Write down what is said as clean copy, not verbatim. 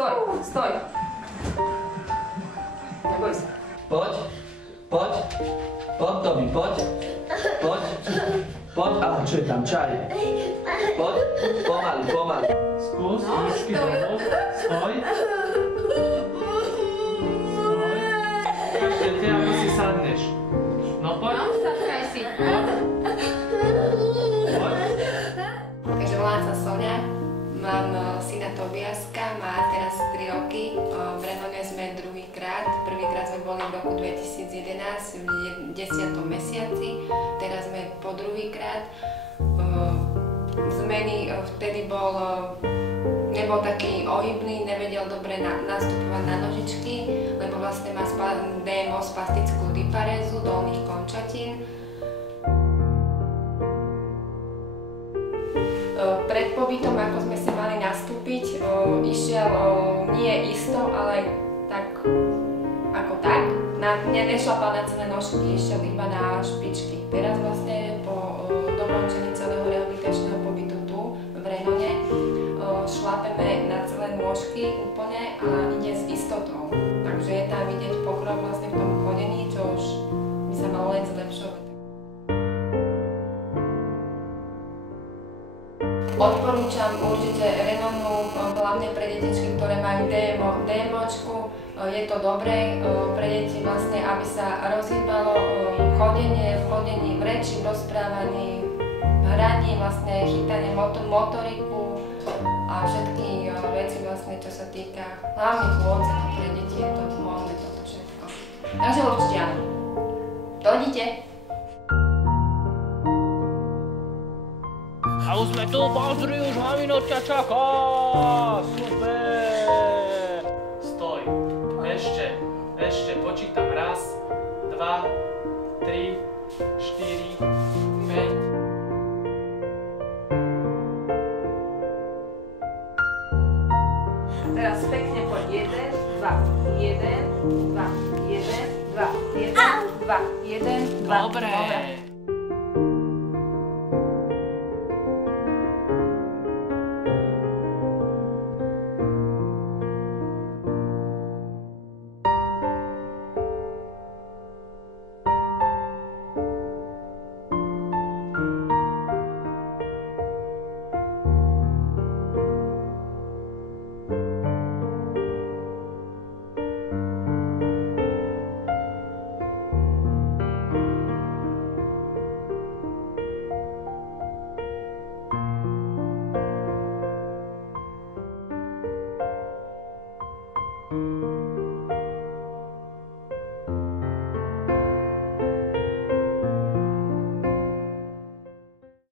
Stoj, stoj. Neboj sa. Poď, poď, poď, Tobi, poď, poď, poď. Á, čo je tam, čaj? Poď, pomaly, pomaly. Skús, ručky dolu, stoj. Stoj. Ešte ty, ako si sadneš. No poď. No, sadkaj si. Poď. Takže volám sa Soňa, mám syna Tobiaska, má teraz 3 roky. V Renone sme druhýkrát. Prvýkrát sme boli v roku 2011 v 10. mesiaci, teraz sme po druhýkrát. Zmeny vtedy nebol taký ohybný, nevedel dobre nastupovať na nožičky, lebo vlastne má DMO spastickú diparézu dolných končatín. Pred pobytom, ako sme si mali nastúpiť, išiel nie isto, ale tak ako tak. Nešlapal na celé nožky, išiel iba na špičky. Teraz vlastne po dokončení celého rehabilitačného pobytu tu v Renone šlapeme na celé nôžky úplne a ide s istotou. Takže je tam vidieť pokrok vlastne v tom chodení, čo už by sa malo len zlepšovať. Odporúčam určite Renonu, hlavne pre detičky, ktoré majú DMOčku. Je to dobré pre deti vlastne, aby sa rozhýbalo chodenie, v chodení, v reči, v rozprávaní, hraní, vlastne chytanie motoriku a všetky veci vlastne, čo sa týka hlavne chôdze, pre deti je to možné toto všetko. Takže určite áno. Dojdite. A už sme tu, pozri, už mamino ťa čaká! Super! Stoj, ešte, počítam. Raz, 2, 3, 4, 5. Teraz pekne poď 1, 2, 1, 2, 1, 2, 1, 2, 1, 2. Dobre.